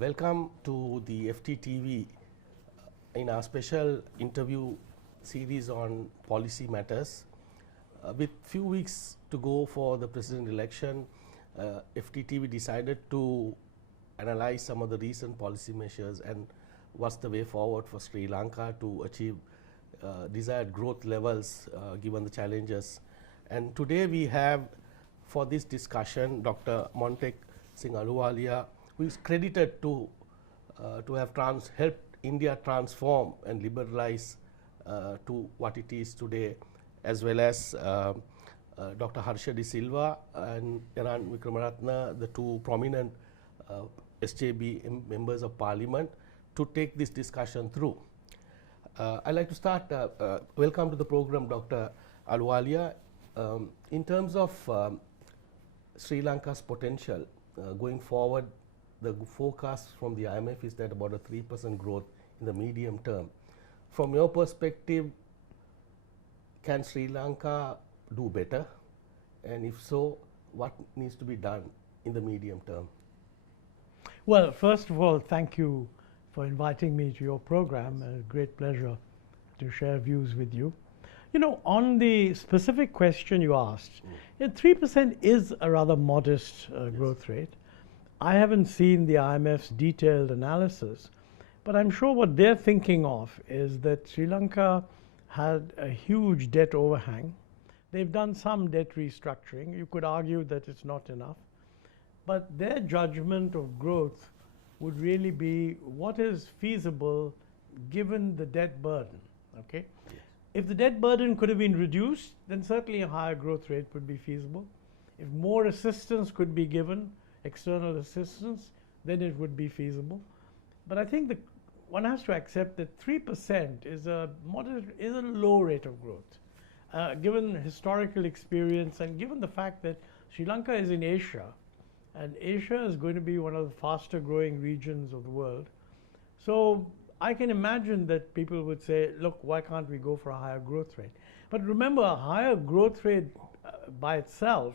Welcome to the FTTV in our special interview series on policy matters. With few weeks to go for the president election, FTTV decided to analyze some of the recent policy measures and what's the way forward for Sri Lanka to achieve desired growth levels given the challenges. And today we have for this discussion Dr. Montek Singh Ahluwalia, who is credited to have helped India transform and liberalize to what it is today, as well as Dr. Harsha and Silva and Eran Wickramaratne, the two prominent SJB members of parliament, to take this discussion through. I'd like to start, welcome to the program, Dr. Aluwalia. In terms of Sri Lanka's potential going forward, the forecast from the IMF is that about a 3% growth in the medium term. From your perspective, can Sri Lanka do better? And if so, what needs to be done in the medium term? Well, first of all, thank you for inviting me to your program. A great pleasure to share views with you. You know, on the specific question you asked, 3% is a rather modest growth rate. I haven't seen the IMF's detailed analysis, but I'm sure what they're thinking of is that Sri Lanka had a huge debt overhang. They've done some debt restructuring. You could argue that it's not enough. But their judgment of growth would really be what is feasible given the debt burden, okay? Yes. If the debt burden could have been reduced, then certainly a higher growth rate would be feasible. If more assistance could be given, external assistance, then it would be feasible. But I think one has to accept that 3% is a low rate of growth. Given historical experience and given the fact that Sri Lanka is in Asia, and Asia is going to be one of the faster growing regions of the world. So I can imagine that people would say, look, why can't we go for a higher growth rate? But remember, a higher growth rate by itself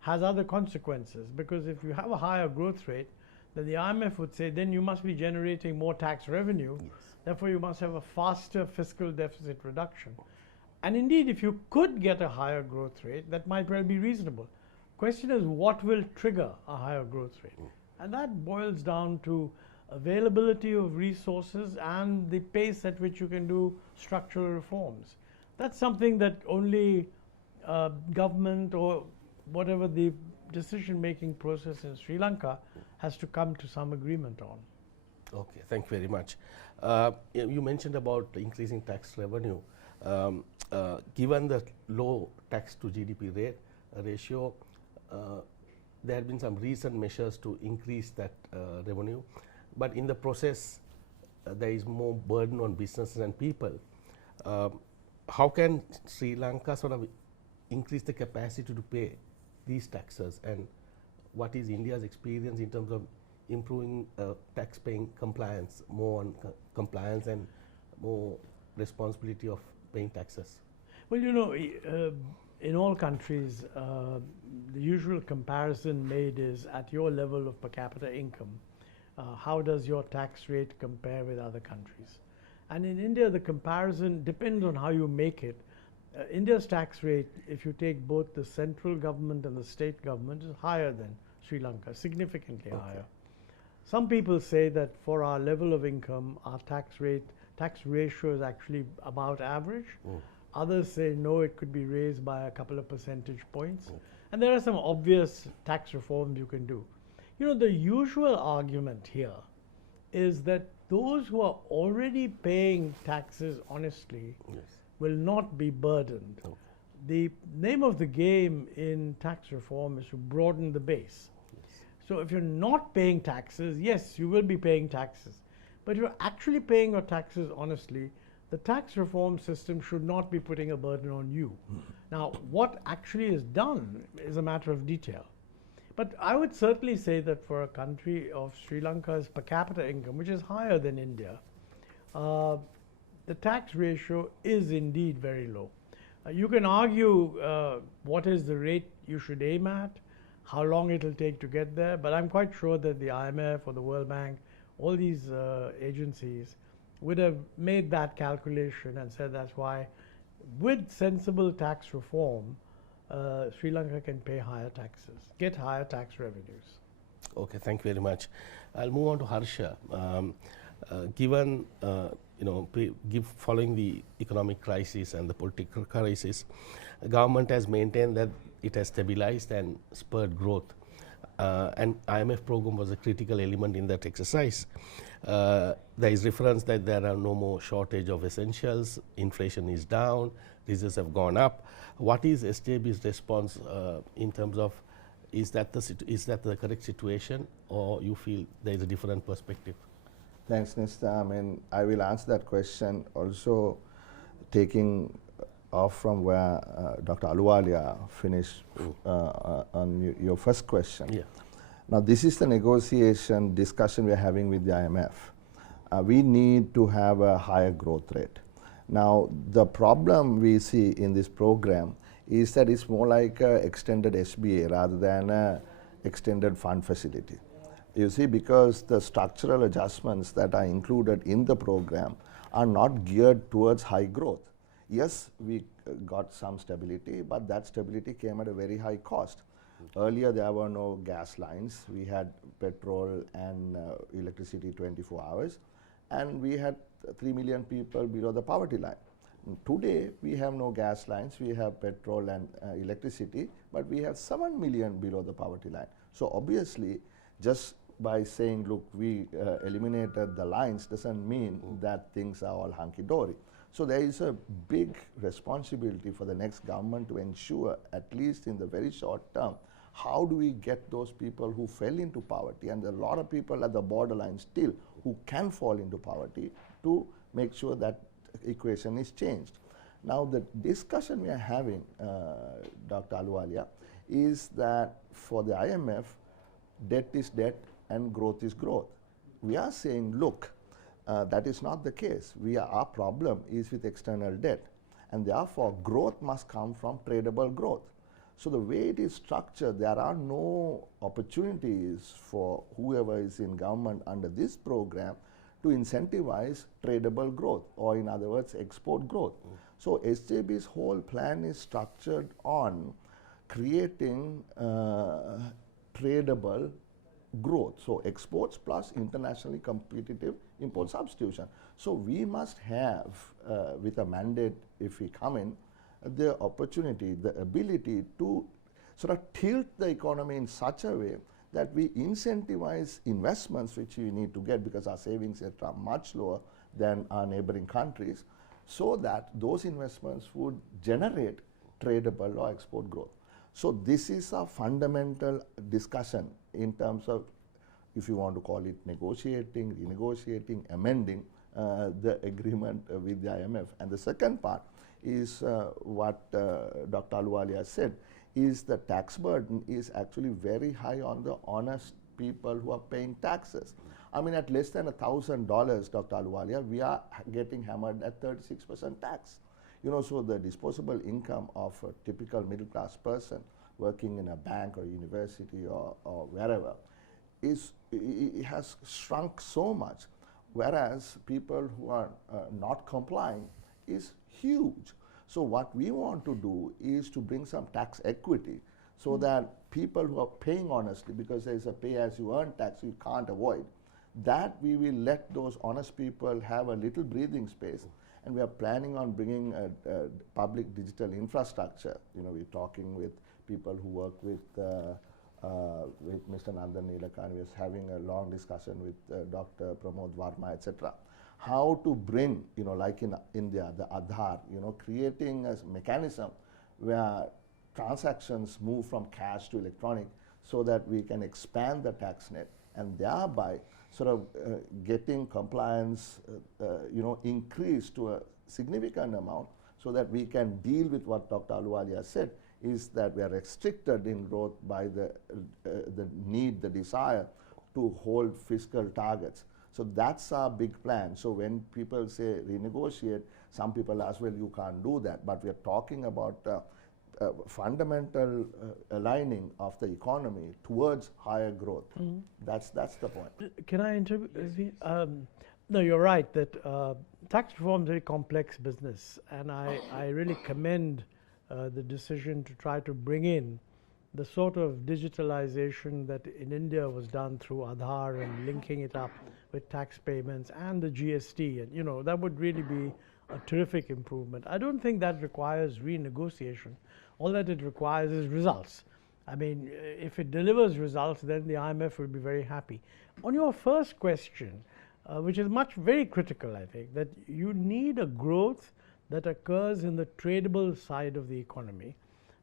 has other consequences, because if you have a higher growth rate, then the IMF would say, then you must be generating more tax revenue. Yes. Therefore, you must have a faster fiscal deficit reduction. And indeed, if you could get a higher growth rate, that might well be reasonable. Question is, what will trigger a higher growth rate? And that boils down to availability of resources and the pace at which you can do structural reforms. That's something that only government or whatever the decision-making process in Sri Lanka has to come to some agreement on. Okay, thank you very much. You mentioned about increasing tax revenue. Given the low tax to GDP ratio, there have been some recent measures to increase that revenue, but in the process there is more burden on businesses and people. How can Sri Lanka sort of increase the capacity to pay these taxes, and what is India's experience in terms of improving tax-paying compliance, more on compliance and more responsibility of paying taxes? Well, you know, in all countries, the usual comparison made is at your level of per capita income, how does your tax rate compare with other countries? And in India, the comparison depends on how you make it. India's tax rate, if you take both the central government and the state government, is higher than Sri Lanka, significantly higher. Some people say that for our level of income, our tax ratio is actually about average. Others say no, it could be raised by a couple of percentage points. And there are some obvious tax reforms you can do. You know, the usual argument here is that those who are already paying taxes honestly will not be burdened. The name of the game in tax reform is to broaden the base. So if you're not paying taxes, yes, you will be paying taxes. But if you're actually paying your taxes honestly, the tax reform system should not be putting a burden on you. Now, what actually is done is a matter of detail. But I would certainly say that for a country of Sri Lanka's per capita income, which is higher than India, the tax ratio is indeed very low. You can argue what is the rate you should aim at, how long it will take to get there, but I'm quite sure that the IMF or the World Bank all these agencies would have made that calculation and said that's why, with sensible tax reform, Sri Lanka can pay higher taxes, get higher tax revenues. Okay, thank you very much. I'll move on to Harsha. Given following the economic crisis and the political crisis, the government has maintained that it has stabilized and spurred growth. And IMF program was a critical element in that exercise. There is reference that there are no more shortage of essentials, inflation is down, reserves have gone up. What is SJB's response in terms of, is that the correct situation, or you feel there is a different perspective? Thanks, Nista. I mean, I will answer that question also taking off from where Dr. Aluwalia finished on your first question. Yeah. Now, this is the negotiation discussion we are having with the IMF. We need to have a higher growth rate. Now, the problem we see in this program is that it's more like an extended SBA rather than an extended fund facility. You see, because the structural adjustments that are included in the program are not geared towards high growth. Yes, we got some stability, but that stability came at a very high cost. Earlier, there were no gas lines. We had petrol and electricity 24 hours, and we had 3 million people below the poverty line. Today, we have no gas lines, we have petrol and electricity, but we have 7 million below the poverty line. So obviously, just by saying, look, we eliminated the lines doesn't mean that things are all hunky-dory. So there is a big responsibility for the next government to ensure, at least in the very short term, how do we get those people who fell into poverty, and there are a lot of people at the borderline still who can fall into poverty, to make sure that equation is changed. Now, the discussion we are having, Dr. Aluwalia, is that for the IMF, debt is debt and growth is growth. We are saying, look, that is not the case. Our problem is with external debt, and therefore growth must come from tradable growth. So the way it is structured, there are no opportunities for whoever is in government under this program to incentivize tradable growth, or in other words, export growth. So SJB's whole plan is structured on creating tradable growth. So exports plus internationally competitive import substitution. So we must have, with a mandate, if we come in, the opportunity, the ability to sort of tilt the economy in such a way that we incentivize investments which we need to get, because our savings rates are much lower than our neighboring countries, so that those investments would generate tradable or export growth. So this is a fundamental discussion in terms of, if you want to call it negotiating, renegotiating, amending the agreement with the IMF. And the second part is what Dr. Aluwalia said, is the tax burden is actually very high on the honest people who are paying taxes. I mean, at less than $1,000, Dr. Aluwalia, we are getting hammered at 36% tax. You know, so the disposable income of a typical middle class person working in a bank or university or wherever it has shrunk so much, whereas people who are not complying is huge. So what we want to do is to bring some tax equity, so that people who are paying honestly, because there is a pay as you earn tax you can't avoid, that we will let those honest people have a little breathing space. And we are planning on bringing a public digital infrastructure. You know, we're talking with people who work with Mr. Nandan Neelakan. We're having a long discussion with Dr. Pramod Varma, etc. How to bring, you know, like in India, the Aadhaar, you know, creating a mechanism where transactions move from cash to electronic, so that we can expand the tax net and thereby sort of getting compliance, you know, increased to a significant amount, so that we can deal with what Dr. Aluwalia said, is that we are restricted in growth by the need, the desire to hold fiscal targets. So that's our big plan. So when people say renegotiate, some people ask, well, you can't do that. But we are talking about fundamental aligning of the economy towards higher growth. That's the point. Can I intervene? No, you're right that tax reform is a very complex business, and I really commend the decision to try to bring in the sort of digitalization that in India was done through Aadhaar and linking it up with tax payments and the GST, and that would really be a terrific improvement. I don't think that requires renegotiation. All that it requires is results. I mean, if it delivers results, then the IMF will be very happy. On your first question, which is very critical, I think, that you need a growth that occurs in the tradable side of the economy,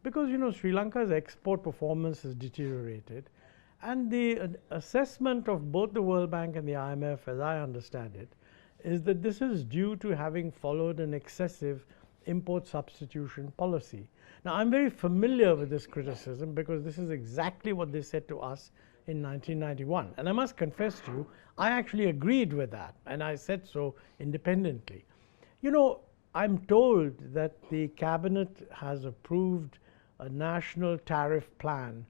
because Sri Lanka's export performance has deteriorated, and the assessment of both the World Bank and the IMF, as I understand it, is that this is due to having followed an excessive import substitution policy. Now, I'm very familiar with this criticism because this is exactly what they said to us in 1991. And I must confess to you, I actually agreed with that, and I said so independently. I'm told that the cabinet has approved a national tariff plan,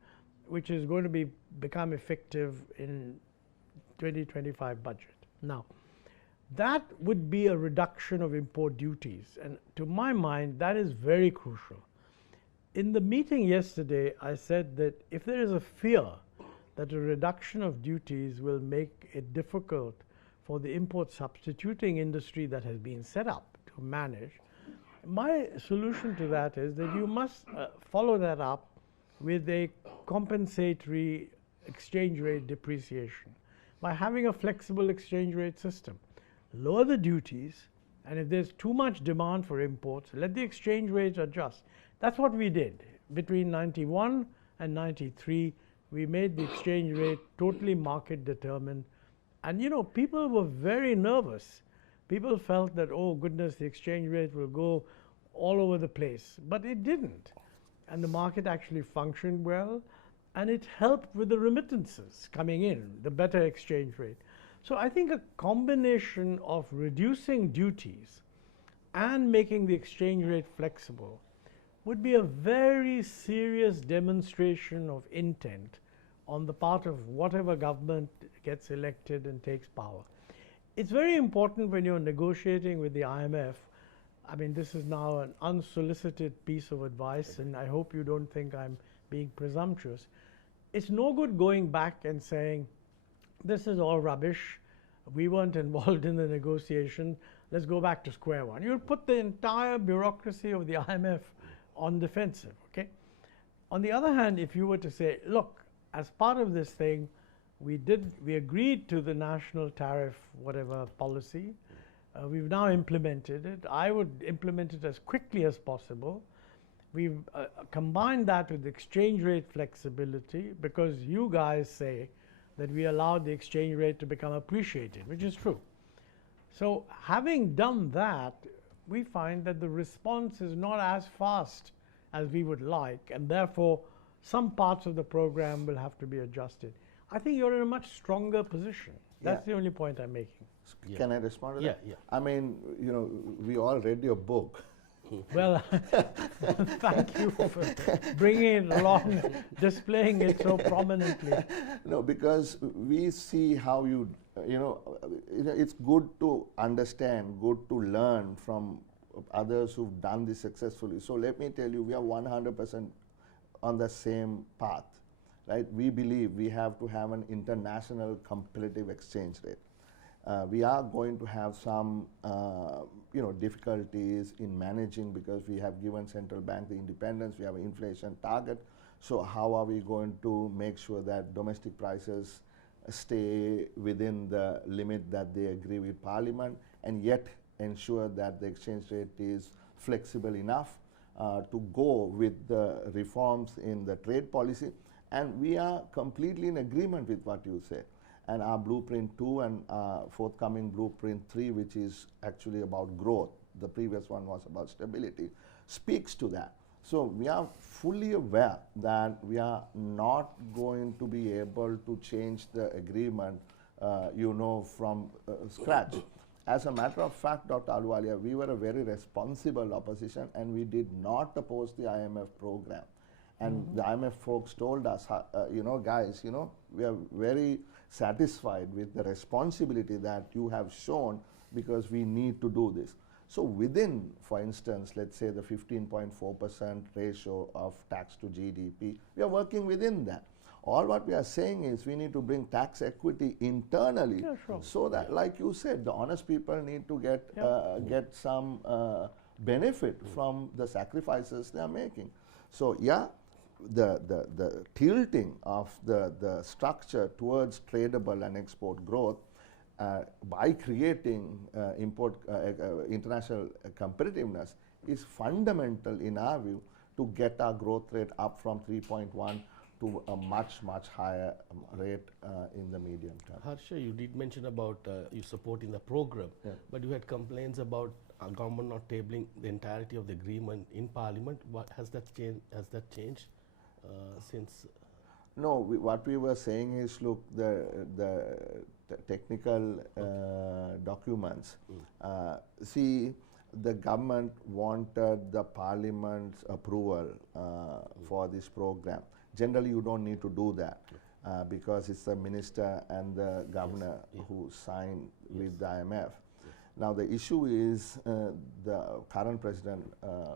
which is going to become effective in 2025 budget. Now, that would be a reduction of import duties, and to my mind, that is very crucial. In the meeting yesterday, I said that if there is a fear that a reduction of duties will make it difficult for the import substituting industry that has been set up to manage, my solution to that is that you must follow that up with a compensatory exchange rate depreciation by having a flexible exchange rate system. Lower the duties, and if there's too much demand for imports, let the exchange rates adjust. That's what we did. Between 91 and 93, we made the exchange rate totally market determined. And people were very nervous. People felt that, oh goodness, the exchange rate will go all over the place. But it didn't. And the market actually functioned well, and it helped with the remittances coming in, the better exchange rate. So I think a combination of reducing duties and making the exchange rate flexible would be a very serious demonstration of intent on the part of whatever government gets elected and takes power. It's very important when you're negotiating with the IMF. I mean, this is now an unsolicited piece of advice, and I hope you don't think I'm being presumptuous. It's no good going back and saying, this is all rubbish, we weren't involved in the negotiation, let's go back to square one. You'll put the entire bureaucracy of the IMF on defensive, okay? On the other hand, if you were to say, look, as part of this thing, we agreed to the national tariff, whatever policy, we've now implemented it. I would implement it as quickly as possible. We've combined that with exchange rate flexibility, because you guys say that we allowed the exchange rate to become appreciated, which is true. So having done that, we find that the response is not as fast as we would like, and therefore some parts of the program will have to be adjusted. I think you're in a much stronger position. That's the only point I'm making. Can I respond to that? Yeah. I mean, we all read your book. Well, thank you for bringing it along, displaying it so prominently. No, because we see how it's good to understand, good to learn from others who've done this successfully. So let me tell you, we are 100% on the same path, right? We believe we have to have an international competitive exchange rate. We are going to have some difficulties in managing, because we have given central bank the independence, we have an inflation target. So how are we going to make sure that domestic prices stay within the limit that they agree with Parliament, and yet ensure that the exchange rate is flexible enough to go with the reforms in the trade policy? And we are completely in agreement with what you say. And our blueprint 2 and forthcoming blueprint 3, which is actually about growth, the previous one was about stability, speaks to that. So we are fully aware that we are not going to be able to change the agreement, from scratch. As a matter of fact, Dr. Aluwalia, we were a very responsible opposition and we did not oppose the IMF program. And the IMF folks told us, you know, guys, you know, we are very satisfied with the responsibility that you have shown because we need to do this. So within, for instance, let's say the 15.4% ratio of tax to GDP, we are working within that. All what we are saying is we need to bring tax equity internally, so that, like you said, the honest people need to get some benefit from the sacrifices they are making. So yeah, the tilting of the structure towards tradable and export growth by creating international competitiveness is fundamental in our view to get our growth rate up from 3.1 to a much higher rate in the medium term. Harsha, you did mention about you supporting the program, but you had complaints about our government not tabling the entirety of the agreement in Parliament. What has that changed? Has that changed since? No, what we were saying is, look, the technical documents. See, the government wanted the Parliament's approval for this program. Generally, you don't need to do that because it's the minister and the governor who sign with the IMF. Now, the issue is the current president,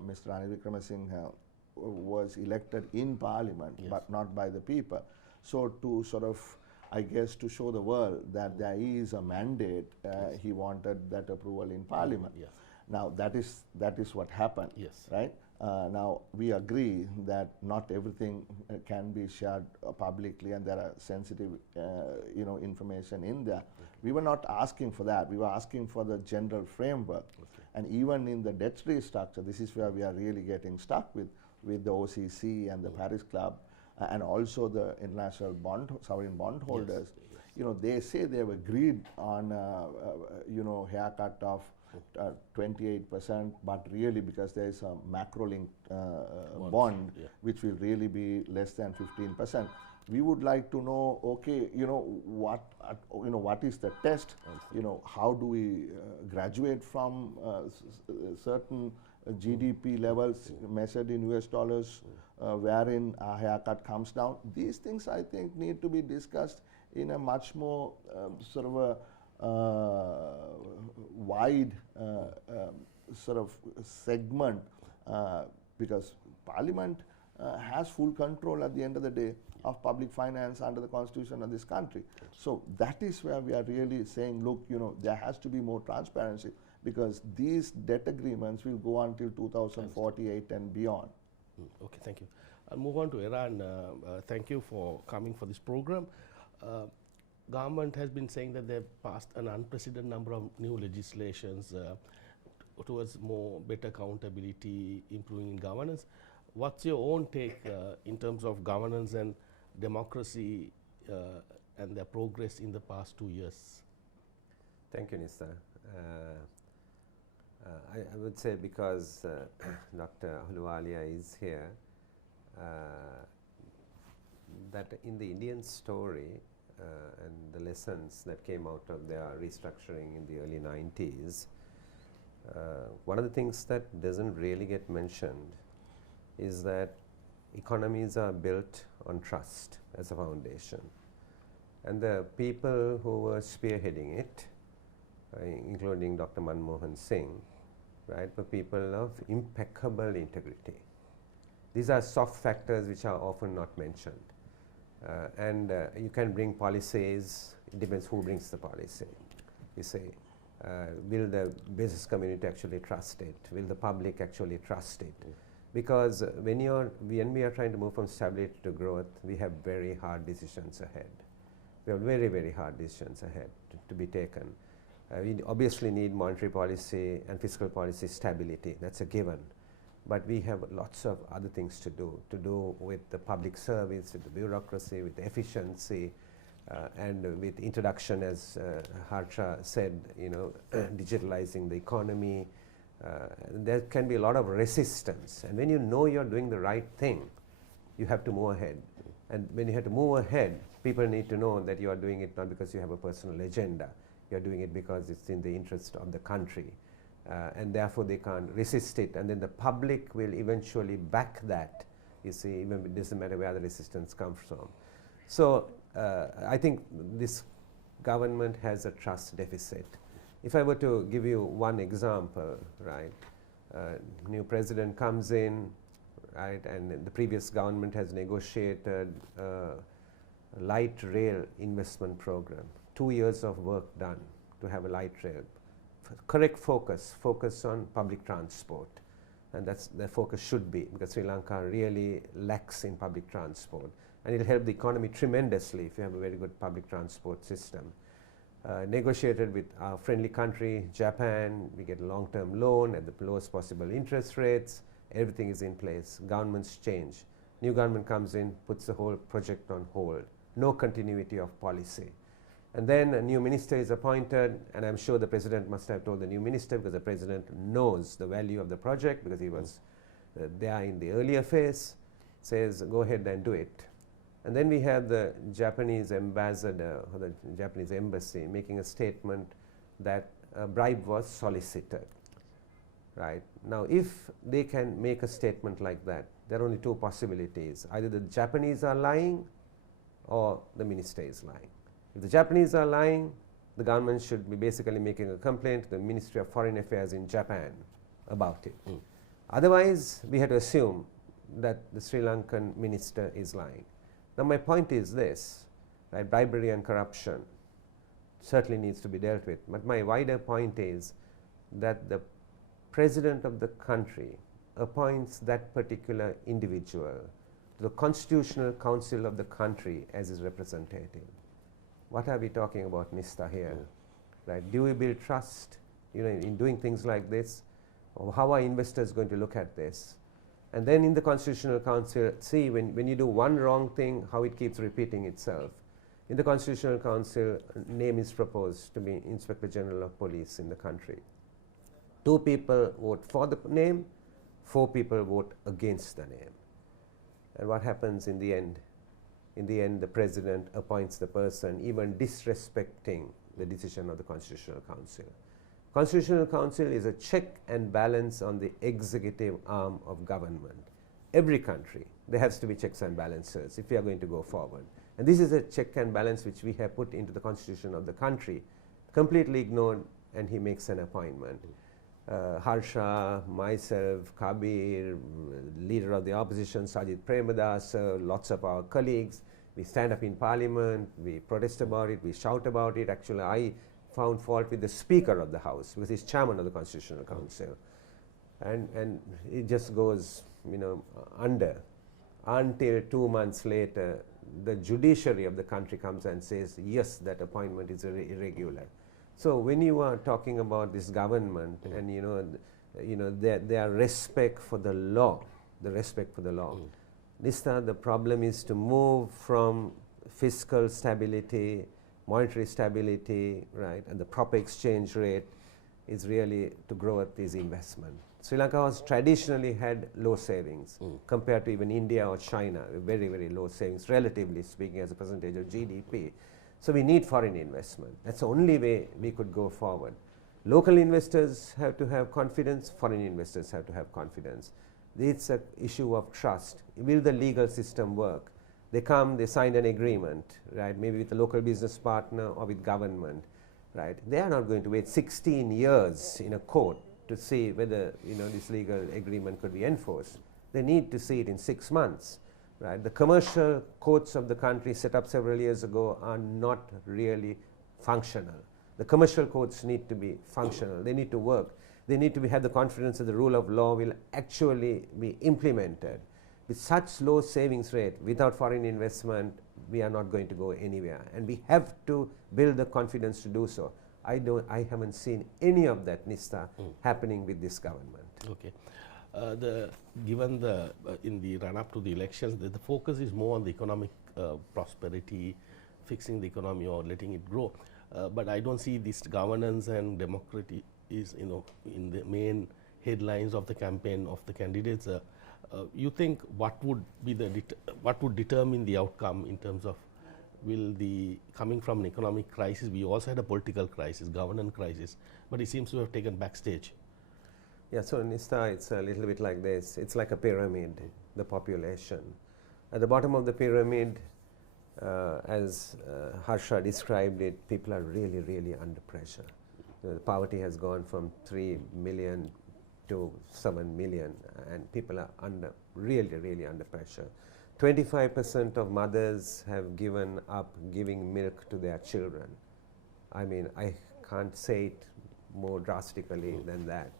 Mr. Wickramaratne, was elected in Parliament, but not by the people. So to sort of, I guess, to show the world that there is a mandate, he wanted that approval in Parliament. Now, that is what happened, right? Now, we agree that not everything can be shared publicly, and there are sensitive, you know, information in there. We were not asking for that. We were asking for the general framework. And even in the debt restructure, this is where we are really getting stuck with the OCC and the Paris Club, and also the international sovereign bondholders. You know, they say they have agreed on, you know, haircut of 28%, but really because there is a macro-linked bond, which will really be less than 15%. We would like to know, okay, you know, what is the test? You know, how do we graduate from certain GDP levels measured in US dollars, wherein our haircut comes down? These things, I think, need to be discussed in a much more sort of a wide sort of segment, because Parliament has full control at the end of the day of public finance under the constitution of this country. So that is where we are really saying, look, you know, there has to be more transparency, because these debt agreements will go until 2048 and beyond. Okay, thank you. I'll move on to Eran. Thank you for coming for this program. Government has been saying that they've passed an unprecedented number of new legislations towards better accountability, improving governance. What's your own take in terms of governance and democracy and their progress in the past 2 years? Thank you, Nisa. I would say, because Dr. Ahluwalia is here, that in the Indian story and the lessons that came out of their restructuring in the early 90s, one of the things that doesn't really get mentioned is that economies are built on trust as a foundation. And the people who were spearheading it, including Dr. Manmohan Singh, right, were people of impeccable integrity. These are soft factors which are often not mentioned. You can bring policies, it depends who brings the policy. You say, will the business community actually trust it? Will the public actually trust it? Because when we are trying to move from stability to growth, we have very hard decisions ahead. We have very, very hard decisions ahead to be taken. We obviously need monetary policy and fiscal policy stability, that's a given. But we have lots of other things to do with the public service, with the bureaucracy, with the efficiency, and with introduction, as Harsha said, you know, digitalizing the economy. There can be a lot of resistance, and when you know you're doing the right thing, you have to move ahead. And when you have to move ahead, people need to know that you are doing it not because you have a personal agenda. You're doing it because it's in the interest of the country. And therefore they can't resist it. And then the public will eventually back that, you see, even it doesn't matter where the resistance comes from. So I think this government has a trust deficit. If I were to give you one example, right, new president comes in, right, and the previous government has negotiated a light rail investment program, 2 years of work done to have a light rail. Correct focus on public transport, and that's the focus should be, because Sri Lanka really lacks in public transport, and it'll help the economy tremendously if you have a very good public transport system. Negotiated with our friendly country, Japan, we get a long-term loan at the lowest possible interest rates, everything is in place, governments change. New government comes in, puts the whole project on hold, no continuity of policy. And then a new minister is appointed, and I'm sure the president must have told the new minister, because the president knows the value of the project because he was there in the earlier phase, says go ahead and do it. And then we have the Japanese ambassador or the Japanese embassy making a statement that a bribe was solicited. Right? Now if they can make a statement like that, there are only two possibilities. Either the Japanese are lying or the minister is lying. If the Japanese are lying, the government should be basically making a complaint to the Ministry of Foreign Affairs in Japan about it. Otherwise, we had to assume that the Sri Lankan minister is lying. Now my point is this, right, bribery and corruption certainly needs to be dealt with, but my wider point is that the president of the country appoints that particular individual to the Constitutional Council of the country as his representative. What are we talking about, Nista, here? Right? Do we build trust, in doing things like this? Or how are investors going to look at this? And then in the Constitutional Council, see, when you do one wrong thing, how it keeps repeating itself. In the Constitutional Council, name is proposed to be Inspector General of Police in the country. 2 people vote for the name, 4 people vote against the name. And what happens in the end? In the end, the president appoints the person, even disrespecting the decision of the Constitutional Council. Constitutional Council is a check and balance on the executive arm of government. Every country, there has to be checks and balances if we are going to go forward. And this is a check and balance which we have put into the constitution of the country, completely ignored, and he makes an appointment. Harsha, myself, Kabir, leader of the opposition, Sajid Premadas, lots of our colleagues, we stand up in parliament, we protest about it, we shout about it. Actually, I found fault with the Speaker of the House, because he's chairman of the Constitutional Council. And it just goes, under, until 2 months later, the judiciary of the country comes and says, yes, that appointment is irregular. So when you are talking about this government and their respect for the law, Nista, the problem is to move from fiscal stability, monetary stability, right, and the proper exchange rate is really to grow at this investment. Sri Lanka has traditionally had low savings compared to even India or China, very, very low savings, relatively speaking, as a percentage of GDP. So we need foreign investment. That's the only way we could go forward. Local investors have to have confidence, foreign investors have to have confidence. It's an issue of trust. Will the legal system work? They come, they sign an agreement, right, maybe with a local business partner or with government, right? They are not going to wait 16 years in a court to see whether this legal agreement could be enforced. They need to see it in 6 months. Right? The commercial courts of the country set up several years ago are not really functional. The commercial courts need to be functional. They need to work. They need to have the confidence that the rule of law will actually be implemented. With such low savings rate, without foreign investment, we are not going to go anywhere. And we have to build the confidence to do so. I haven't seen any of that, Nista, happening with this government. Okay. Given in the run-up to the elections, the focus is more on the economic prosperity, fixing the economy or letting it grow. But I don't see this governance and democracy is in the main headlines of the campaign of the candidates. You think what would be what would determine the outcome in terms of will the, coming from an economic crisis, we also had a political crisis, governance crisis, but it seems to have taken backstage. Yeah, so Nista, it's a little bit like this. It's like a pyramid, the population. At the bottom of the pyramid, as Harsha described it, people are really, really under pressure. The poverty has gone from 3 million to 7 million, and people are really, really under pressure. 25% of mothers have given up giving milk to their children. I mean, I can't say it more drastically than that.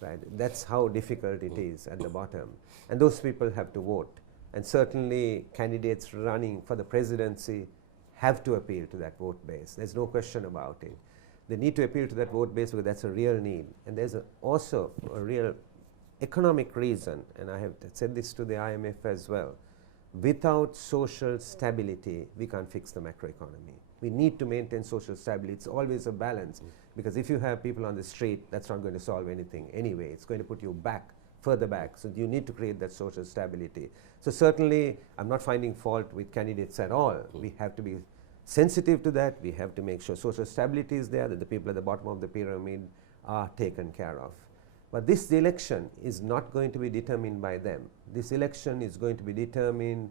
Right? That's how difficult it is at the bottom. And those people have to vote. And certainly candidates running for the presidency have to appeal to that vote base. There's no question about it. They need to appeal to that vote base because that's a real need. And there's also a real economic reason, and I have said this to the IMF as well. Without social stability, we can't fix the macroeconomy. We need to maintain social stability. It's always a balance, because if you have people on the street, that's not going to solve anything anyway. It's going to put you back, further back. So you need to create that social stability. So certainly, I'm not finding fault with candidates at all. We have to be sensitive to that. We have to make sure social stability is there, that the people at the bottom of the pyramid are taken care of. But this election is not going to be determined by them. This election is going to be determined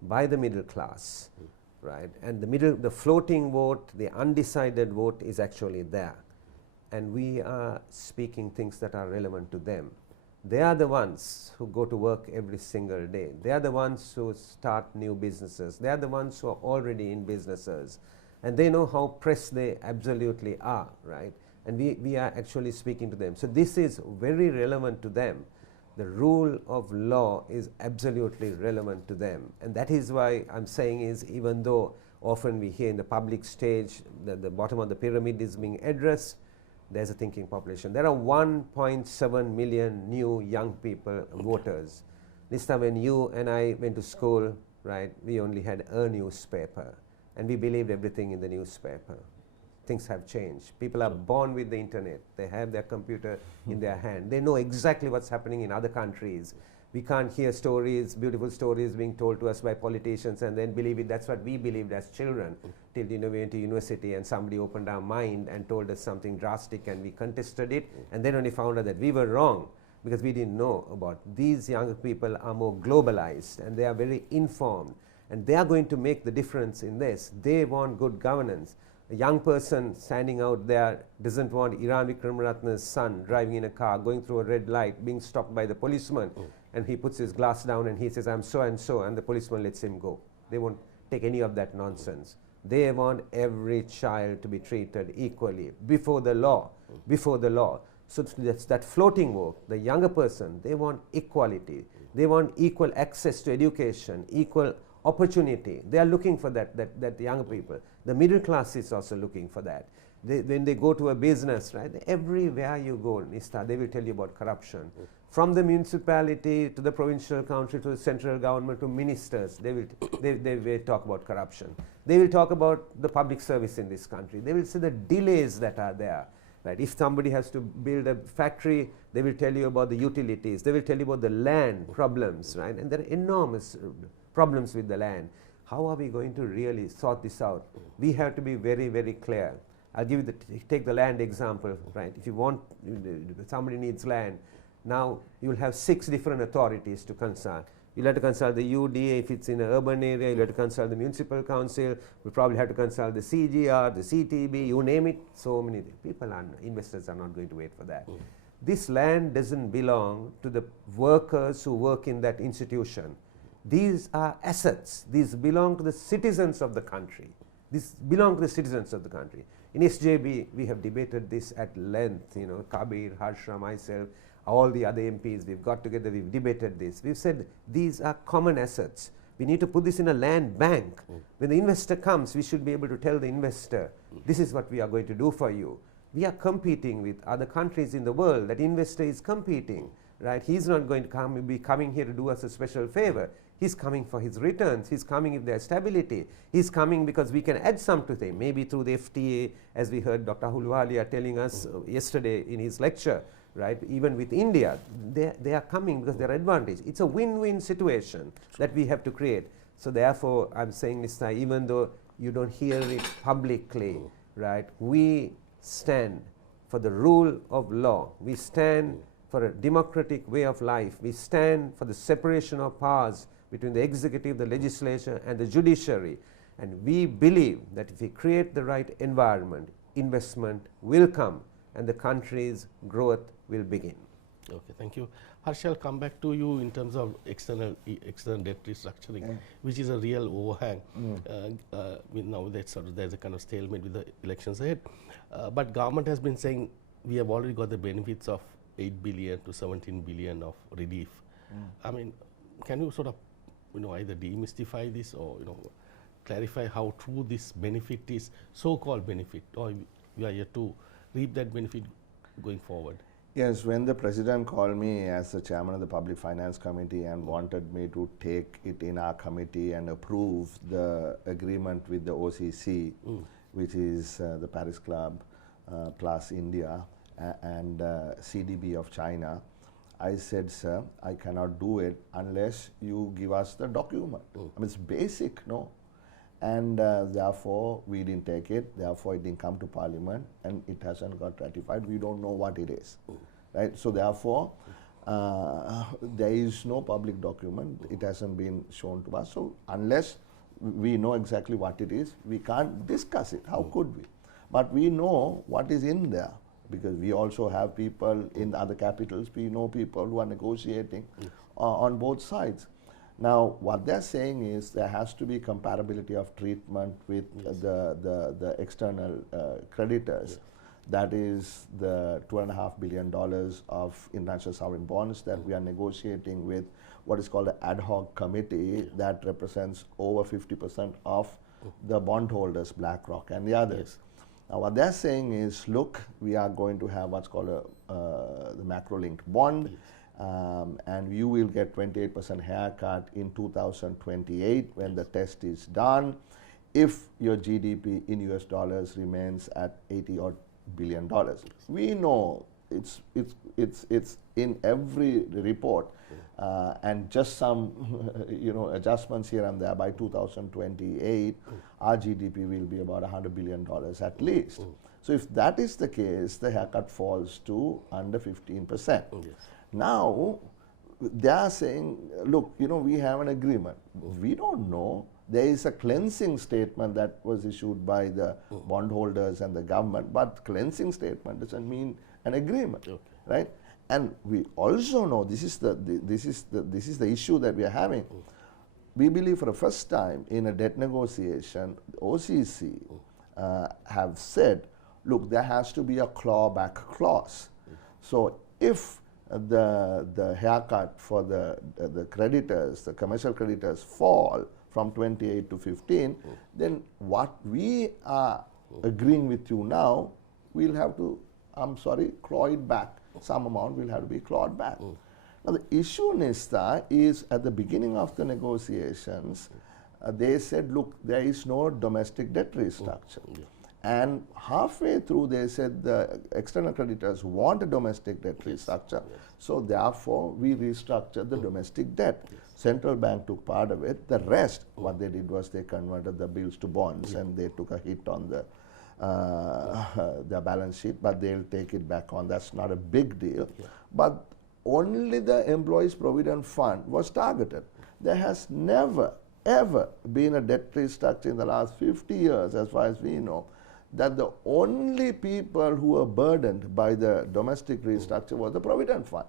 by the middle class, right? And the floating vote, the undecided vote is actually there. And we are speaking things that are relevant to them. They are the ones who go to work every single day. They are the ones who start new businesses. They are the ones who are already in businesses. And they know how pressed they absolutely are, right? And we are actually speaking to them. So this is very relevant to them. The rule of law is absolutely relevant to them. And that is why I'm saying is, even though often we hear in the public stage that the bottom of the pyramid is being addressed, there's a thinking population. There are 1.7 million new young people, voters. This time when you and I went to school, right, we only had a newspaper. And we believed everything in the newspaper. Things have changed. People are born with the internet. They have their computer in their hand. They know exactly what's happening in other countries. We can't hear stories, beautiful stories being told to us by politicians and then believe it. That's what we believed as children till we went to university and somebody opened our mind and told us something drastic and we contested it and then only found out that we were wrong because we didn't know about. These younger people are more globalized and they are very informed and they are going to make the difference in this. They want good governance. A young person standing out there doesn't want Iran Wickramaratne's son driving in a car, going through a red light, being stopped by the policeman, and he puts his glass down and he says, I'm so and so, and the policeman lets him go. They won't take any of that nonsense. They want every child to be treated equally before the law, before the law. So that's that floating vote, the younger person, they want equality. They want equal access to education, equal opportunity. They are looking for that young people. The middle class is also looking for that. When they go to a business, right, everywhere you go, Nista, they will tell you about corruption. From the municipality to the provincial council to the central government to ministers, they will talk about corruption. They will talk about the public service in this country. They will say the delays that are there. Right? If somebody has to build a factory, they will tell you about the utilities. They will tell you about the land problems, right? And there are enormous problems with the land. How are we going to really sort this out? We have to be very, very clear. I'll give you take the land example, right? If you want, somebody needs land, now you'll have 6 different authorities to consult. You'll have to consult the UDA if it's in an urban area, you'll have to consult the municipal council, we'll probably have to consult the CGR, the CTB, you name it, so many people investors are not going to wait for that. This land doesn't belong to the workers who work in that institution. These are assets. These belong to the citizens of the country. These belong to the citizens of the country. In SJB, we have debated this at length, you know, Kabir, Harsha, myself, all the other MPs, we've got together, we've debated this. We've said these are common assets. We need to put this in a land bank. When the investor comes, we should be able to tell the investor, this is what we are going to do for you. We are competing with other countries in the world. That investor is competing, right? He's not going to be coming here to do us a special favor. He's coming for his returns. He's coming if there's stability. He's coming because we can add some to them, maybe through the FTA, as we heard Dr. Aluwalia telling us yesterday in his lecture, right? Even with India, they are coming because they're advantaged. It's a win-win situation that we have to create. So therefore, I'm saying this time, even though you don't hear it publicly, right? We stand for the rule of law. We stand for a democratic way of life. We stand for the separation of powers between the executive, the legislature, and the judiciary. And we believe that if we create the right environment, investment will come and the country's growth will begin. Okay, thank you. Harsha, I'll come back to you in terms of external debt restructuring, which is a real overhang. Now there's a kind of stalemate with the elections ahead. But government has been saying we have already got the benefits of 8 billion to 17 billion of relief. I mean, can you sort of either demystify this or clarify how true this benefit is, so-called benefit, or you are yet to reap that benefit going forward? Yes, when the president called me as the chairman of the Public Finance Committee and wanted me to take it in our committee and approve the agreement with the OCC, which is the Paris Club plus India and CDB of China, I said, sir, I cannot do it unless you give us the document. I mean, it's basic, no? And therefore, we didn't take it, therefore it didn't come to Parliament, and it hasn't got ratified. We don't know what it is, right? So therefore, there is no public document. It hasn't been shown to us. So unless we know exactly what it is, we can't discuss it. How could we? But we know what is in there, because we also have people in other capitals. We know people who are negotiating on both sides. Now, what they're saying is there has to be comparability of treatment with the external creditors. That is the $2.5 billion of international sovereign bonds that we are negotiating with what is called an ad hoc committee that represents over 50% of the bondholders, BlackRock and the others. Now, what they're saying is, look, we are going to have what's called the macro-linked bond. And you will get 28% haircut in 2028 when the test is done, if your GDP in US dollars remains at $80 billion. We know it's in every report, and just some adjustments here and there. By 2028, our GDP will be about $100 billion at least. So if that is the case, the haircut falls to under 15%. Now, they are saying, look, we have an agreement. We don't know. There is a cleansing statement that was issued by the bondholders and the government, but cleansing statement doesn't mean an agreement, right? And we also know this is the issue that we are having. We believe for the first time in a debt negotiation, OCC have said, look, there has to be a clawback clause. So if the haircut for the creditors, the commercial creditors, fall from 28 to 15, then what we are agreeing with you now, we'll have to, claw it back. Some amount will have to be clawed back. Now, the issue, Nista, is at the beginning of the negotiations, they said, look, there is no domestic debt restructure. And halfway through, they said the external creditors want a domestic debt restructure. So therefore, we restructured the domestic debt. Central bank took part of it. The rest, what they did was they converted the bills to bonds, and they took a hit on their balance sheet, but they'll take it back on. That's not a big deal. But only the Employees Provident Fund was targeted. There has never, ever been a debt restructure in the last 50 years, as far as we know, that the only people who were burdened by the domestic restructure was the Provident Fund.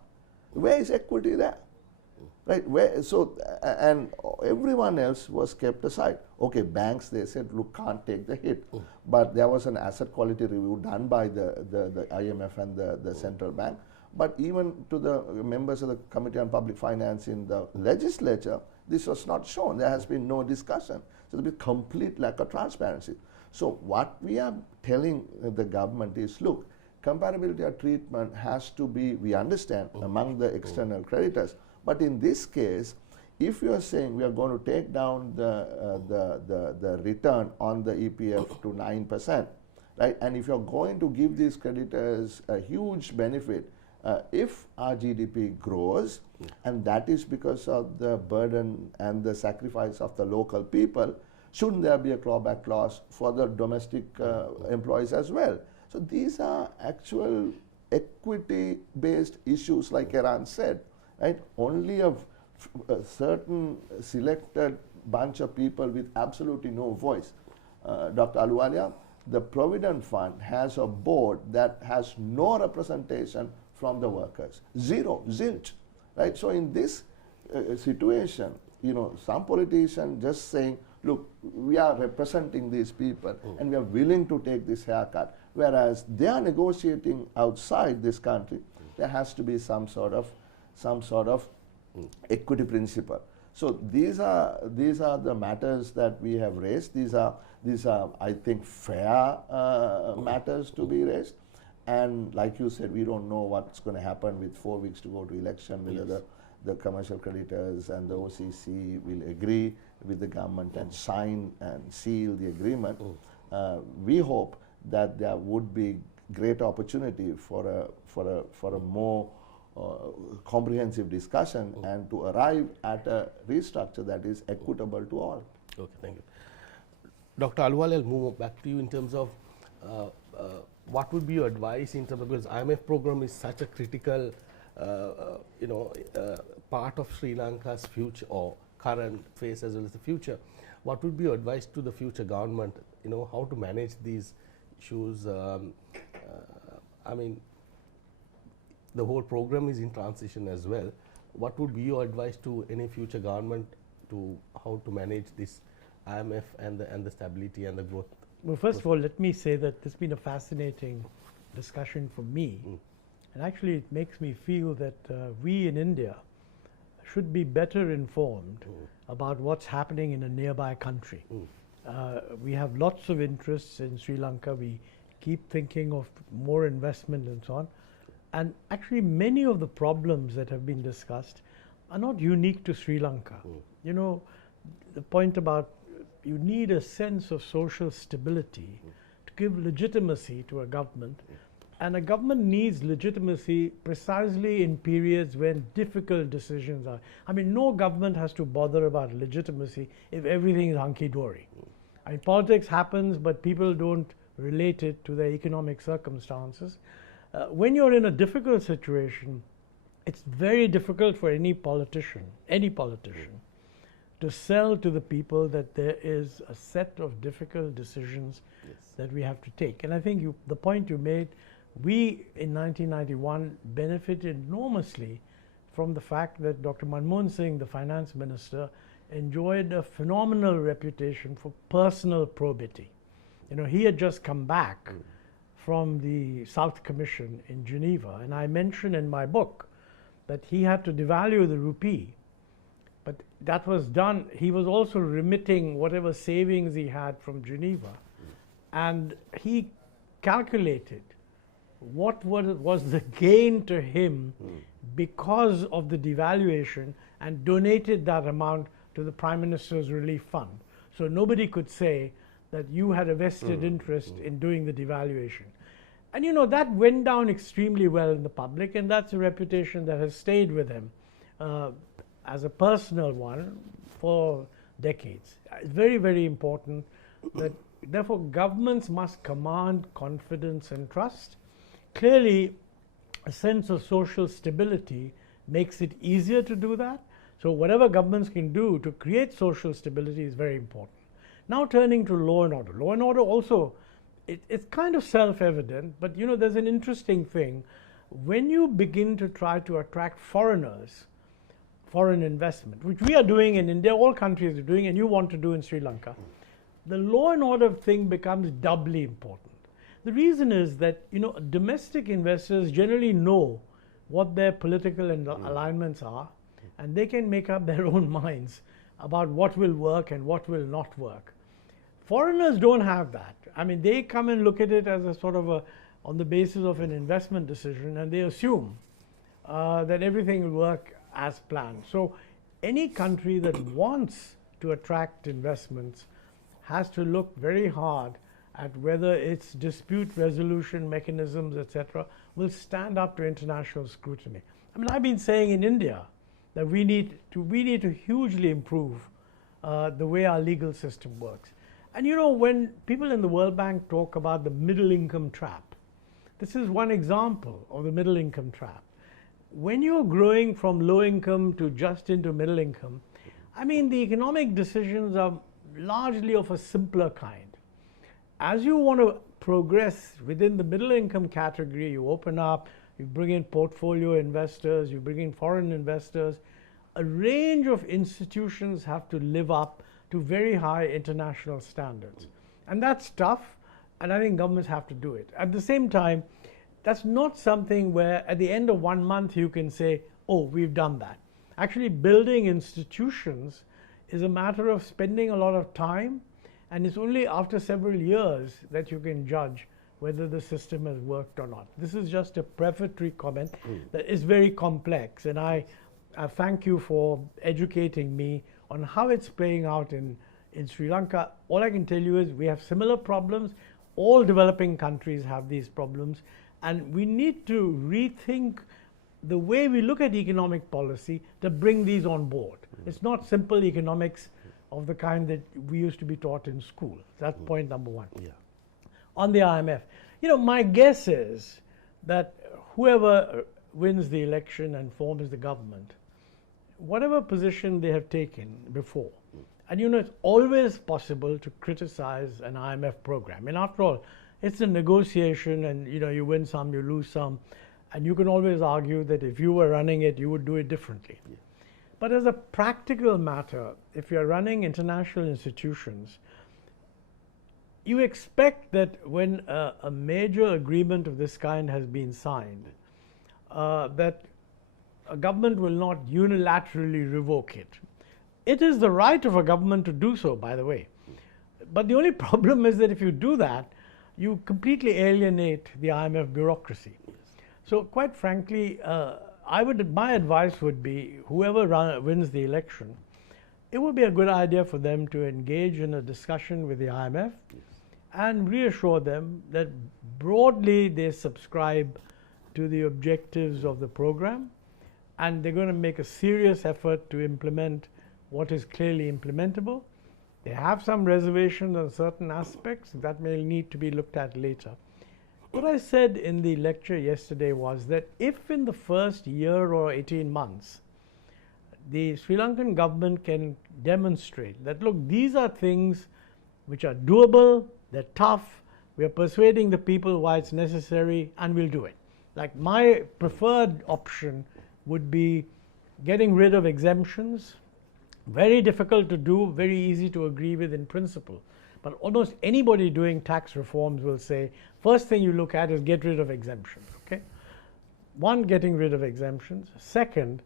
Where is equity there? Right? And everyone else was kept aside. Okay, banks, they said, look, can't take the hit. But there was an asset quality review done by the IMF and the central bank. But even to the members of the Committee on Public Finance in the legislature, this was not shown. There has been no discussion. So there's been complete lack of transparency. So what we are telling the government is, look, comparability of treatment has to be, we understand, among the external creditors. But in this case, if you are saying we are going to take down the return on the EPF to 9%, right? And if you're going to give these creditors a huge benefit, if our GDP grows, and that is because of the burden and the sacrifice of the local people, Shouldn't there be a clawback clause for the domestic employees as well? So these are actual equity-based issues, like Eran said, right? Only a certain selected bunch of people with absolutely no voice. Dr. Aluwalia, the Provident Fund has a board that has no representation from the workers. Zero, zilch, right? So in this situation, you know, some politician just saying, look, we are representing these people and we are willing to take this haircut, whereas they are negotiating outside this country. There has to be some sort of equity principle. So these are the matters that we have raised. These are I think fair matters to be raised. And like you said, we don't know what's going to happen with 4 weeks to go to election, whether the commercial creditors and the OCC will agree with the government and sign and seal the agreement. We hope that there would be great opportunity for a more comprehensive discussion and to arrive at a restructure that is equitable to all. Okay, thank you. Dr. Aluwalia, I'll move back to you in terms of what would be your advice in terms of, because IMF program is such a critical part of Sri Lanka's future or current phase as well as the future. What would be your advice to the future government, you know, how to manage these issues? I mean, the whole program is in transition as well. What would be your advice to any future government to how to manage this IMF and the stability and the growth? Well, first of all, let me say that this has been a fascinating discussion for me. And actually, it makes me feel that we in India should be better informed about what's happening in a nearby country. We have lots of interests in Sri Lanka. We keep thinking of more investment and so on. And actually, many of the problems that have been discussed are not unique to Sri Lanka. You know, the point about you need a sense of social stability to give legitimacy to a government. And a government needs legitimacy precisely in periods when difficult decisions are. I mean, no government has to bother about legitimacy if everything is hunky-dory. I mean, politics happens, but people don't relate it to their economic circumstances. When you're in a difficult situation, it's very difficult for any politician, to sell to the people that there is a set of difficult decisions that we have to take. And I think the point you made, we in 1991 benefited enormously from the fact that Dr. Manmohan Singh, the finance minister, enjoyed a phenomenal reputation for personal probity. You know, he had just come back from the South Commission in Geneva, and I mention in my book that he had to devalue the rupee, but that was done. He was also remitting whatever savings he had from Geneva, and he calculated what was the gain to him because of the devaluation and donated that amount to the Prime Minister's Relief Fund. So nobody could say that you had a vested interest in doing the devaluation. And you know, that went down extremely well in the public, and that's a reputation that has stayed with him as a personal one for decades. It's very, very important that therefore governments must command confidence and trust. Clearly, a sense of social stability makes it easier to do that. So whatever governments can do to create social stability is very important. Now turning to law and order. Law and order also, it's kind of self-evident, but you know, there's an interesting thing. When you begin to try to attract foreigners, foreign investment, which we are doing in India, all countries are doing, and you want to do in Sri Lanka, the law and order thing becomes doubly important. The reason is that, you know, domestic investors generally know what their political alignments are, and they can make up their own minds about what will work and what will not work. Foreigners don't have that. I mean, they come and look at it as a sort of on the basis of an investment decision, and they assume that everything will work as planned. So any country that wants to attract investments has to look very hard at whether its dispute resolution mechanisms, etc., will stand up to international scrutiny. I mean, I've been saying in India that we need to hugely improve the way our legal system works. And you know, when people in the World Bank talk about the middle income trap, this is one example of the middle income trap. When you're growing from low income to just into middle income, I mean, the economic decisions are largely of a simpler kind. As you want to progress within the middle income category, you open up, you bring in portfolio investors, you bring in foreign investors. A range of institutions have to live up to very high international standards. And that's tough, and I think governments have to do it. At the same time, that's not something where at the end of 1 month you can say, oh, we've done that. Actually, building institutions is a matter of spending a lot of time, and it's only after several years that you can judge whether the system has worked or not. This is just a prefatory comment that is very complex, and I thank you for educating me on how it's playing out in Sri Lanka. All I can tell you is we have similar problems. All developing countries have these problems, and we need to rethink the way we look at economic policy to bring these on board. It's not simple economics of the kind that we used to be taught in school. That's point number one. Yeah. On the IMF, you know, my guess is that whoever wins the election and forms the government, whatever position they have taken before, and you know, it's always possible to criticize an IMF program. And after all, it's a negotiation, and you know, you win some, you lose some, and you can always argue that if you were running it, you would do it differently. Yeah. But as a practical matter, if you're running international institutions, you expect that when a major agreement of this kind has been signed, that a government will not unilaterally revoke it. It is the right of a government to do so, by the way. But the only problem is that if you do that, you completely alienate the IMF bureaucracy. So quite frankly, my advice would be, whoever wins the election, it would be a good idea for them to engage in a discussion with the IMF and reassure them that broadly they subscribe to the objectives of the program, and they're going to make a serious effort to implement what is clearly implementable. They have some reservations on certain aspects that may need to be looked at later. What I said in the lecture yesterday was that if in the first year or 18 months, the Sri Lankan government can demonstrate that, look, these are things which are doable, they're tough, we are persuading the people why it's necessary, and we'll do it. Like, my preferred option would be getting rid of exemptions. Very difficult to do, very easy to agree with in principle. But almost anybody doing tax reforms will say, first thing you look at is get rid of exemptions, okay? One, getting rid of exemptions. Second,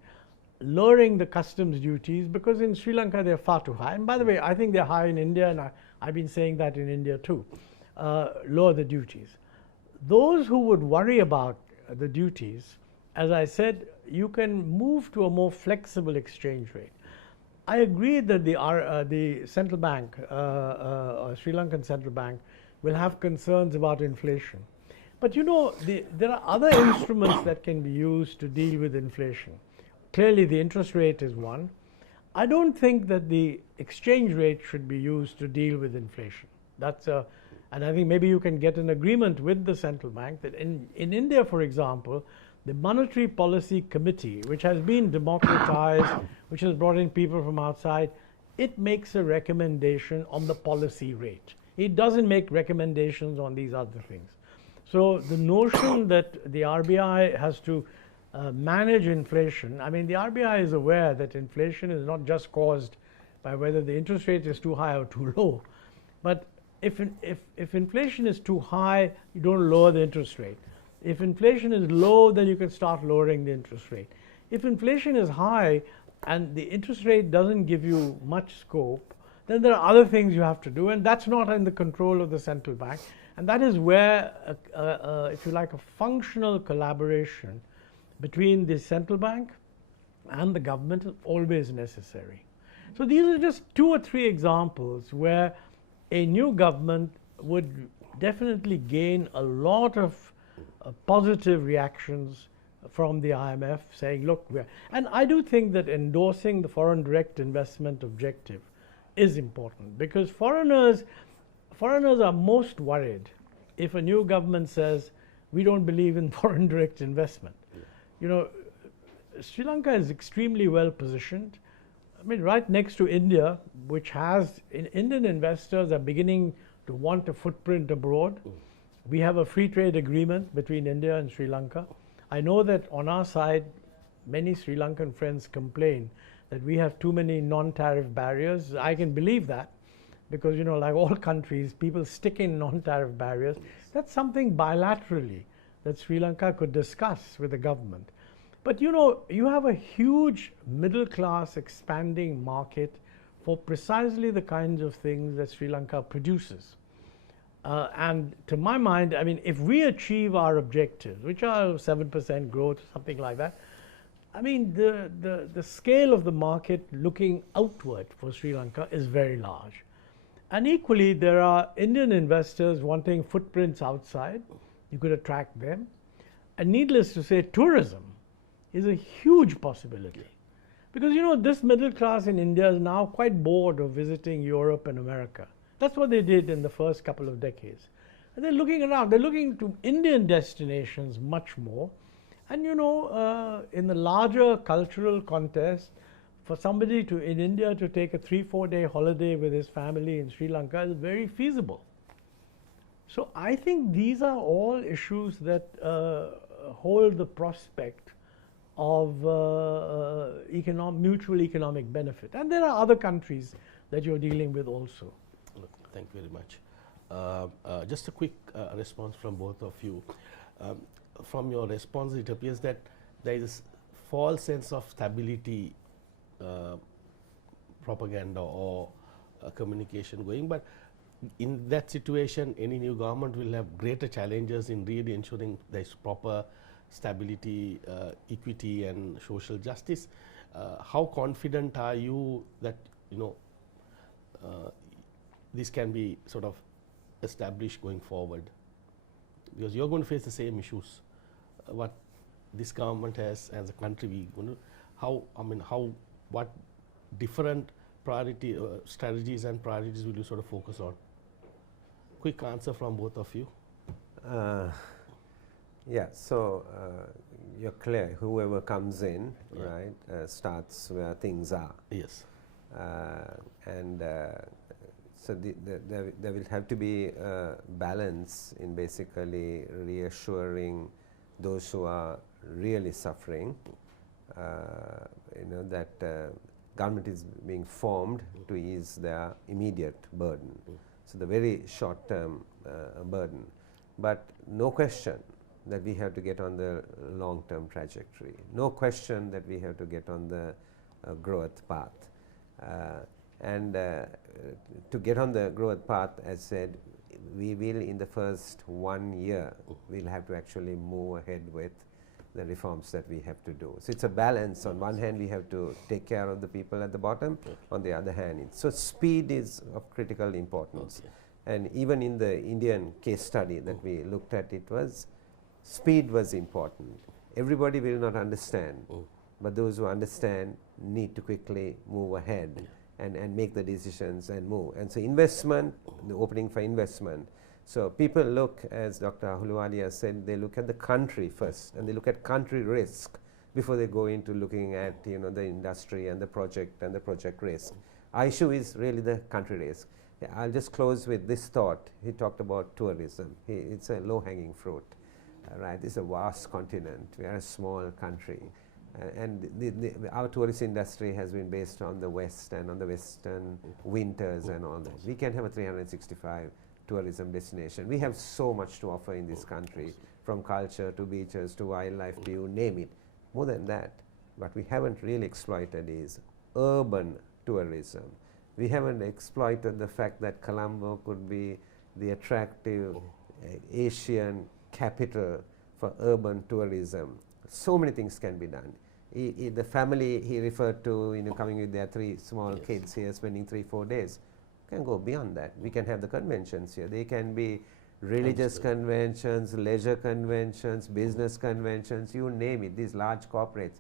lowering the customs duties, because in Sri Lanka they're far too high. And by the way, I think they're high in India, and I've been saying that in India too. Lower the duties. Those who would worry about the duties, as I said, you can move to a more flexible exchange rate. I agree that the central bank, Sri Lankan central bank, will have concerns about inflation. But you know, there are other instruments that can be used to deal with inflation. Clearly, the interest rate is one. I don't think that the exchange rate should be used to deal with inflation. And I think maybe you can get an agreement with the central bank that in India, for example, the Monetary Policy Committee, which has been democratized, which has brought in people from outside, it makes a recommendation on the policy rate. It doesn't make recommendations on these other things. So the notion that the RBI has to manage inflation, I mean, the RBI is aware that inflation is not just caused by whether the interest rate is too high or too low. But if inflation is too high, you don't lower the interest rate. If inflation is low, then you can start lowering the interest rate. If inflation is high and the interest rate doesn't give you much scope, then there are other things you have to do, and that's not in the control of the central bank. And that is where, if you like, a functional collaboration between the central bank and the government is always necessary. So these are just 2 or 3 examples where a new government would definitely gain a lot of positive reactions from the IMF saying, look, and I do think that endorsing the foreign direct investment objective is important, because foreigners are most worried if a new government says we don't believe in foreign direct investment. You know, Sri Lanka is extremely well positioned. I mean, right next to India, which has Indian investors are beginning to want a footprint abroad. We have a free trade agreement between India and Sri Lanka. I know that on our side, many Sri Lankan friends complain that we have too many non-tariff barriers. I can believe that, because, you know, like all countries, people stick in non-tariff barriers. That's something bilaterally that Sri Lanka could discuss with the government. But, you know, you have a huge middle-class expanding market for precisely the kinds of things that Sri Lanka produces. And to my mind, I mean, if we achieve our objectives, which are 7% growth, something like that, I mean, the scale of the market looking outward for Sri Lanka is very large. And equally, there are Indian investors wanting footprints outside. You could attract them. And needless to say, tourism is a huge possibility. Because, you know, this middle class in India is now quite bored of visiting Europe and America. That's what they did in the first couple of decades. And they're looking around. They're looking to Indian destinations much more. And, you know, in the larger cultural context, for somebody in India to take a 3-4 day holiday with his family in Sri Lanka is very feasible. So I think these are all issues that hold the prospect of mutual economic benefit. And there are other countries that you're dealing with also. Thank you very much. Just a quick response from both of you. From your response, it appears that there is a false sense of stability propaganda or communication going, but in that situation, any new government will have greater challenges in really ensuring there is proper stability, equity, and social justice. How confident are you that, you know, this can be sort of established going forward? Because you're going to face the same issues. What this government has as a country, what different priority strategies and priorities will you sort of focus on? Quick answer from both of you. Yeah, so you're clear, whoever comes in, right, starts where things are. Yes. So there will have to be a balance in basically reassuring those who are really suffering, you know, that government is being formed to ease their immediate burden. So the very short-term burden. But no question that we have to get on the long-term trajectory. No question that we have to get on the growth path. To get on the growth path, as said, we will in the first 1 year, we'll have to actually move ahead with the reforms that we have to do. So it's a balance. On one hand, we have to take care of the people at the bottom. On the other hand, so speed is of critical importance. And even in the Indian case study that we looked at, it was speed was important. Everybody will not understand, but those who understand need to quickly move ahead and make the decisions and move. And so investment, the opening for investment. So people look, as Dr. Ahluwalia said, they look at the country first, and they look at country risk before they go into looking at, you know, the industry and the project risk. Our issue is really the country risk. Yeah, I'll just close with this thought. He talked about tourism. It's a low-hanging fruit, right? It's a vast continent. We are a small country. Our tourist industry has been based on the West and on the Western winters and all that. We can have a 365 tourism destination. We have so much to offer in this country, from culture to beaches to wildlife to you name it. More than that, what we haven't really exploited is urban tourism. We haven't exploited the fact that Colombo could be the attractive Asian capital for urban tourism. So many things can be done. The family he referred to, you know, coming with their 3 small kids here, spending 3-4 days, can go beyond that. We can have the conventions here. They can be religious conventions, leisure conventions, business conventions, you name it. These large corporates,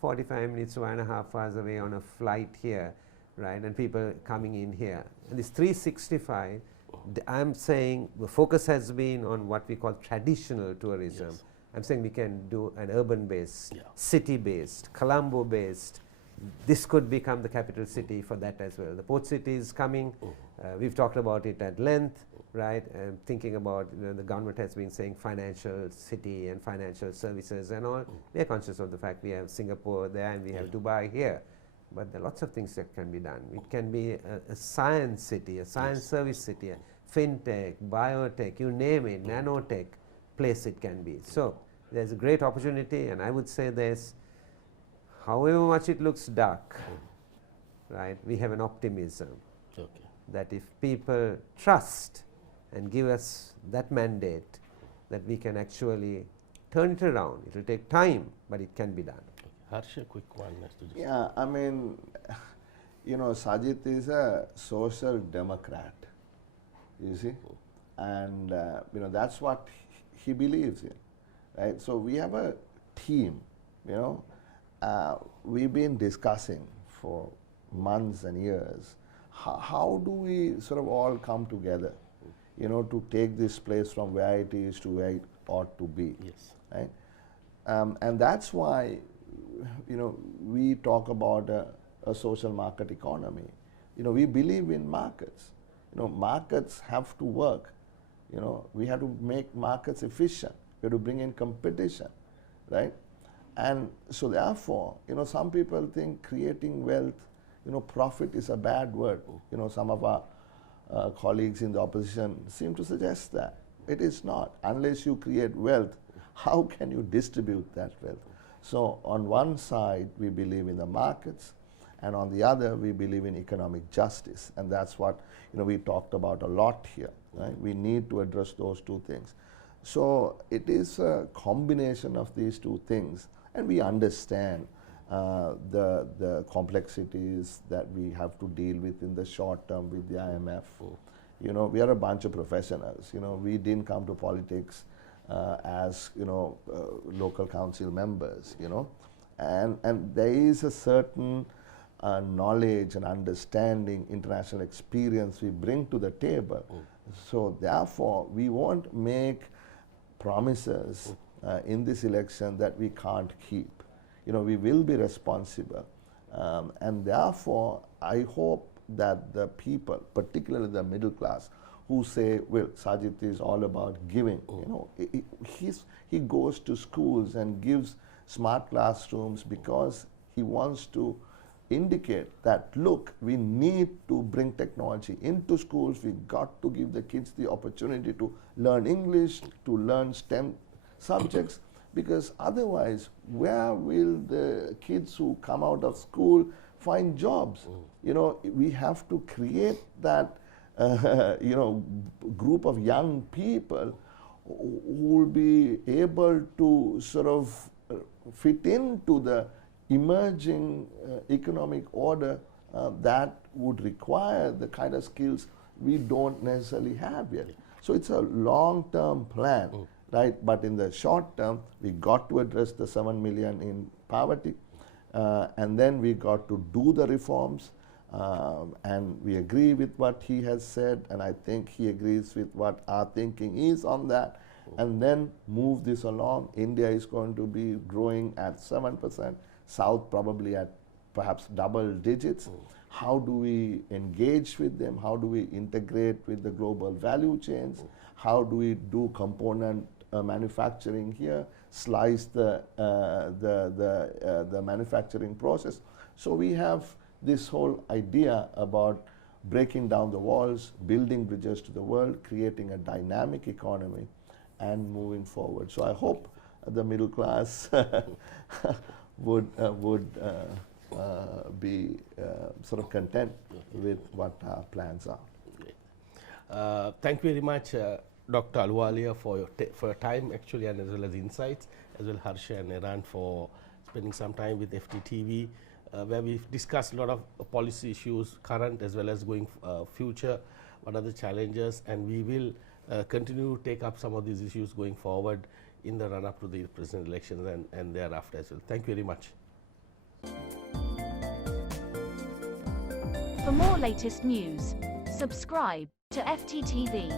45 minutes to 1.5 hours away on a flight here, right, and people coming in here. And this 365, I'm saying the focus has been on what we call traditional tourism. Yes. I'm saying we can do an urban-based, Yeah. city-based, Colombo-based. This could become the capital city for that as well. The port city is coming. We've talked about it at length, right? Thinking about, the government has been saying financial city and financial services and all. We are conscious of the fact we have Singapore there and we have Dubai here. But there are lots of things that can be done. It can be a science city, a science service city, a fintech, biotech, you name it, nanotech place it can be. So there's a great opportunity, and I would say there's, however much it looks dark, right, we have an optimism Okay. that if people trust and give us that mandate, that we can actually turn it around. It will take time, but it can be done. Harsha, quick one. Has to just Yeah, I mean, Sajid is a social democrat, you see, and that's what he believes in, right? So we have a team, we've been discussing for months and years, how do we sort of all come together, to take this place from where it is to where it ought to be, Yes. right? And that's why, we talk about a social market economy. We believe in markets. Markets have to work. We have to make markets efficient. We have to bring in competition, right? And so therefore, some people think creating wealth, profit is a bad word. Some of our colleagues in the opposition seem to suggest that. It is not. Unless you create wealth, how can you distribute that wealth? So on one side, we believe in the markets, and on the other, we believe in economic justice. And that's what we talked about a lot here. Right? We need to address those two things. So it is a combination of these two things, and we understand the complexities that we have to deal with in the short term with the IMF. We are a bunch of professionals. We didn't come to politics as local council members, and there is a certain knowledge and understanding, international experience we bring to the table. So therefore, we won't make promises in this election that we can't keep. We will be responsible, and therefore, I hope that the people, particularly the middle class, who say, well, Sajid is all about giving. He goes to schools and gives smart classrooms because he wants to indicate that, look, we need to bring technology into schools. We've got to give the kids the opportunity to learn English, to learn STEM subjects, because otherwise, where will the kids who come out of school find jobs? We have to create that group of young people who will be able to sort of fit into the emerging economic order that would require the kind of skills we don't necessarily have yet. So it's a long-term plan, right? But in the short term, we got to address the 7 million in poverty, and then we got to do the reforms. And we agree with what he has said, and I think he agrees with what our thinking is on that, and then move this along. India is going to be growing at 7%, South probably at perhaps double digits. How do we engage with them? How do we integrate with the global value chains? How do we do component manufacturing here, slice the manufacturing process? So we have this whole idea about breaking down the walls, building bridges to the world, creating a dynamic economy, and moving forward. So I hope the middle class would be sort of content with what our plans are. Thank you very much, Dr. Aluwalia, for your time, actually, and as well as insights, as well Harsha and Eran for spending some time with FTTV. Where we've discussed a lot of policy issues, current as well as going future, what are the challenges, and we will continue to take up some of these issues going forward in the run-up to the president elections and thereafter as well. Thank you very much. For more latest news, subscribe to FTTV.